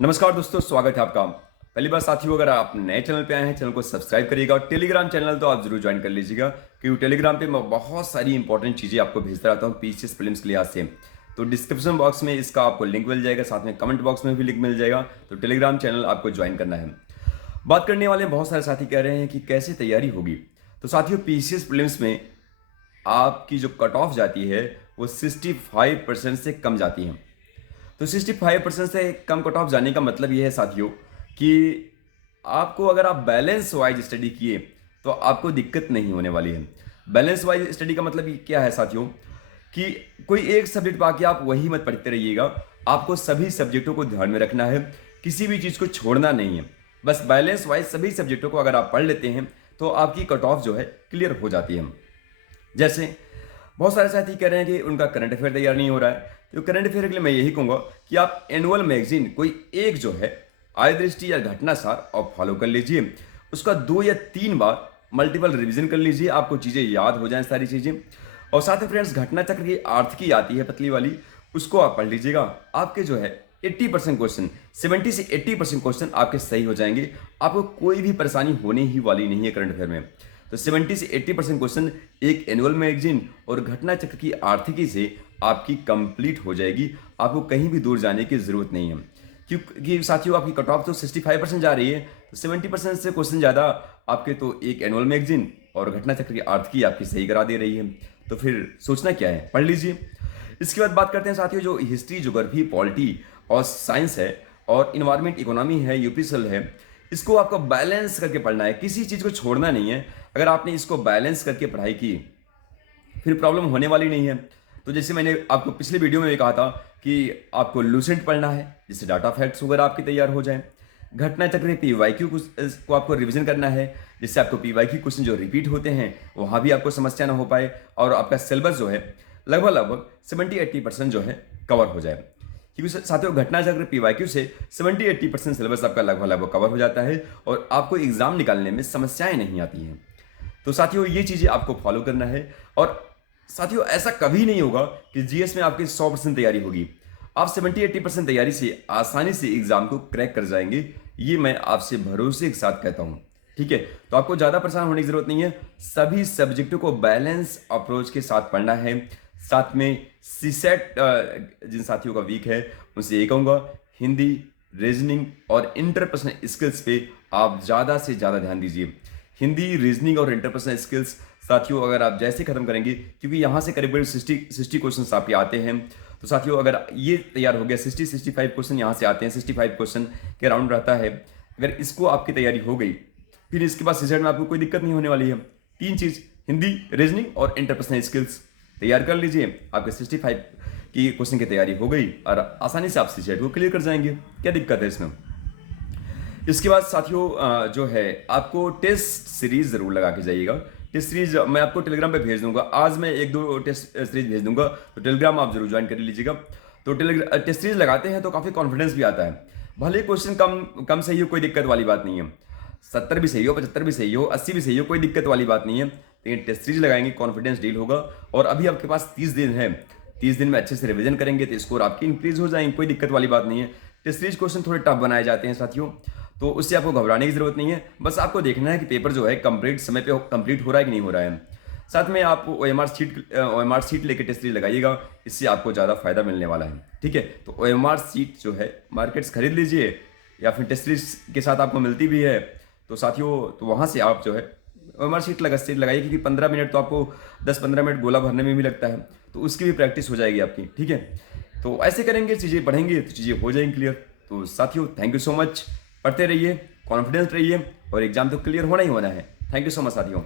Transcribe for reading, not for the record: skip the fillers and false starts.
नमस्कार दोस्तों, स्वागत है आपका। पहली बात साथियों, अगर आप नए चैनल पे आए हैं, चैनल को सब्सक्राइब करिएगा और टेलीग्राम चैनल तो आप जरूर ज्वाइन कर लीजिएगा, क्योंकि टेलीग्राम पे मैं बहुत सारी इंपॉर्टेंट चीज़ें आपको भेजता रहता हूँ पीसीएस प्रीलिम्स के लिहाज से। तो डिस्क्रिप्शन बॉक्स में इसका आपको लिंक मिल जाएगा, साथ में कमेंट बॉक्स में भी लिंक मिल जाएगा। तो टेलीग्राम चैनल आपको ज्वाइन करना है। बात करने वाले बहुत सारे साथी कह रहे हैं कि कैसे तैयारी होगी। तो साथियों, पीसीएस प्रीलिम्स में आपकी जो कट ऑफ जाती है वो 65% से कम जाती है। तो 65% से कम कट ऑफ जाने का मतलब ये है साथियों कि आपको, अगर आप बैलेंस वाइज स्टडी किए तो आपको दिक्कत नहीं होने वाली है। बैलेंस वाइज स्टडी का मतलब ये क्या है साथियों कि कोई एक सब्जेक्ट बाकी आप वही मत पढ़ते रहिएगा। आपको सभी सब्जेक्टों को ध्यान में रखना है, किसी भी चीज़ को छोड़ना नहीं है। बस बैलेंस वाइज सभी सब्जेक्टों को अगर आप पढ़ लेते हैं तो आपकी कट ऑफ जो है क्लियर हो जाती है। जैसे बहुत सारे साथी कह रहे हैं कि उनका करंट अफेयर तैयार नहीं हो रहा है। तो करंट अफेयर के लिए मैं यही कहूँगा कि आप एनुअल मैगजीन कोई एक जो है आय दृष्टि या घटनासार आप फॉलो कर लीजिए। उसका 2 या 3 बार मल्टीपल रिवीजन कर लीजिए, आपको चीज़ें याद हो जाएं सारी चीज़ें। और साथ में फ्रेंड्स, घटना चक्र की आर्थिकी आती है पतली वाली, उसको आप पढ़ लीजिएगा। आपके जो है 80% क्वेश्चन, 70 से 80% क्वेश्चन आपके सही हो जाएंगे। आपको कोई भी परेशानी होने ही वाली नहीं है करंट अफेयर में। तो 70 से 80% क्वेश्चन एक एनुअल मैगजीन और घटना चक्र की आर्थिकी से आपकी कंप्लीट हो जाएगी। आपको कहीं भी दूर जाने की जरूरत नहीं है, क्योंकि साथियों आपकी कट ऑफ तो 65% जा रही है। तो 70% से क्वेश्चन ज़्यादा आपके तो एक एनुअल मैगजीन और घटना चक्र की आर्थिकी आपकी सही करा दे रही है। तो फिर सोचना क्या है, पढ़ लीजिए। इसके बाद बात करते हैं साथियों, जो हिस्ट्री, ज्योग्राफी, पॉलिटी और साइंस है और इन्वायरमेंट, इकोनॉमी है, यूपीएसएल है, इसको आपको बैलेंस करके पढ़ना है, किसी चीज़ को छोड़ना नहीं है। अगर आपने इसको बैलेंस करके पढ़ाई की फिर प्रॉब्लम होने वाली नहीं है। तो जैसे मैंने आपको पिछले वीडियो में भी कहा था कि आपको लूसेंट पढ़ना है, जिससे डाटा फैक्ट्स वगैरह आपके तैयार हो जाएं। घटना चक्र पीवाईक्यू को आपको रिवीजन करना है, जिससे आपको पीवाईक्यू क्वेश्चन जो रिपीट होते हैं वहाँ भी आपको समस्या ना हो पाए और आपका सिलेबस जो है लगभग 70-80% जो है कवर हो जाए। क्योंकि साथियों, घटना चक्र पीवाईक्यू से 70-80% सिलेबस आपका लगभग कवर हो जाता है और आपको एग्जाम निकालने में समस्याएं नहीं आती हैं। तो साथियों, ये चीज़ें आपको फॉलो करना है। और साथियों, ऐसा कभी नहीं होगा कि जीएस में आपकी 100% तैयारी होगी। आप 70-80% तैयारी से आसानी से एग्जाम को क्रैक कर जाएंगे, ये मैं आपसे भरोसे के साथ कहता हूँ। ठीक है, तो आपको ज़्यादा परेशान होने की जरूरत नहीं है। सभी सब्जेक्टों को बैलेंस अप्रोच के साथ पढ़ना है। साथ में सीसेट जिन साथियों का वीक है उनसे ये कहूँगा, हिंदी, रीजनिंग और इंटरपर्सनल स्किल्स पे आप ज़्यादा से ज़्यादा ध्यान दीजिए। हिंदी, रीजनिंग और इंटरपर्सनल स्किल्स साथियों अगर आप जैसे खत्म करेंगे, क्योंकि यहाँ से करीब 60 क्वेश्चन आपके आते हैं। तो साथियों, अगर ये तैयार हो गया, 65 क्वेश्चन यहाँ से आते हैं, 65 क्वेश्चन के राउंड रहता है। अगर इसको आपकी तैयारी हो गई, फिर इसके बाद सीसेट में आपको कोई दिक्कत नहीं होने वाली है। 3 चीज़, हिंदी, रीजनिंग और इंटरपर्सनल स्किल्स तैयार कर लीजिए, आपके 65 की क्वेश्चन की तैयारी हो गई और आसानी से आप सीसेट को क्लियर कर जाएंगे। क्या दिक्कत है इसमें। इसके बाद साथियों जो है आपको टेस्ट सीरीज जरूर लगा के जाइएगा। टेस्ट सीरीज मैं आपको टेलीग्राम पे भेज दूंगा, आज मैं 1-2 टेस्ट सीरीज भेज दूंगा, तो टेलीग्राम आप जरूर ज्वाइन कर लीजिएगा। तो टेस्ट सीरीज लगाते हैं तो काफ़ी कॉन्फिडेंस भी आता है। भले क्वेश्चन कम सही हो, कोई दिक्कत वाली बात नहीं है। 70 भी सही हो, 75 भी सही हो, 80 भी सही हो, कोई दिक्कत वाली बात नहीं है। लेकिन टेस्ट सीरीज लगाएंगे, कॉन्फिडेंस डील होगा। और अभी आपके पास 30 दिन है, 30 दिन में अच्छे से रिवीजन करेंगे तो स्कोर आपकी इंक्रीज हो जाएंगे, कोई दिक्कत वाली बात नहीं है। टेस्ट सीरीज क्वेश्चन थोड़े टफ बनाए जाते हैं साथियों, तो उससे आपको घबराने की जरूरत नहीं है। बस आपको देखना है कि पेपर जो है कंप्लीट समय पे कंप्लीट हो रहा है कि नहीं हो रहा है। साथ में आप OMR सीट लेके टेस्ट सीरीज लगाइएगा, इससे आपको ज़्यादा फायदा मिलने वाला है। ठीक है, तो OMR सीट जो है मार्केट्स खरीद लीजिए, या फिर टेस्ट सीरीज के साथ आपको मिलती भी है। तो साथियों, तो वहाँ से आप जो है OMR सीट लगाइए, क्योंकि 15 मिनट तो आपको 10-15 मिनट गोला भरने में भी लगता है, तो उसकी भी प्रैक्टिस हो जाएगी आपकी। ठीक है, तो ऐसे करेंगे, चीज़ें पढ़ेंगे तो चीज़ें हो जाएंगी क्लियर। तो साथियों, थैंक यू सो मच। पढ़ते रहिए, कॉन्फिडेंस रहिए और एग्जाम तो क्लियर होना ही होना है। थैंक यू सो मच साथियों।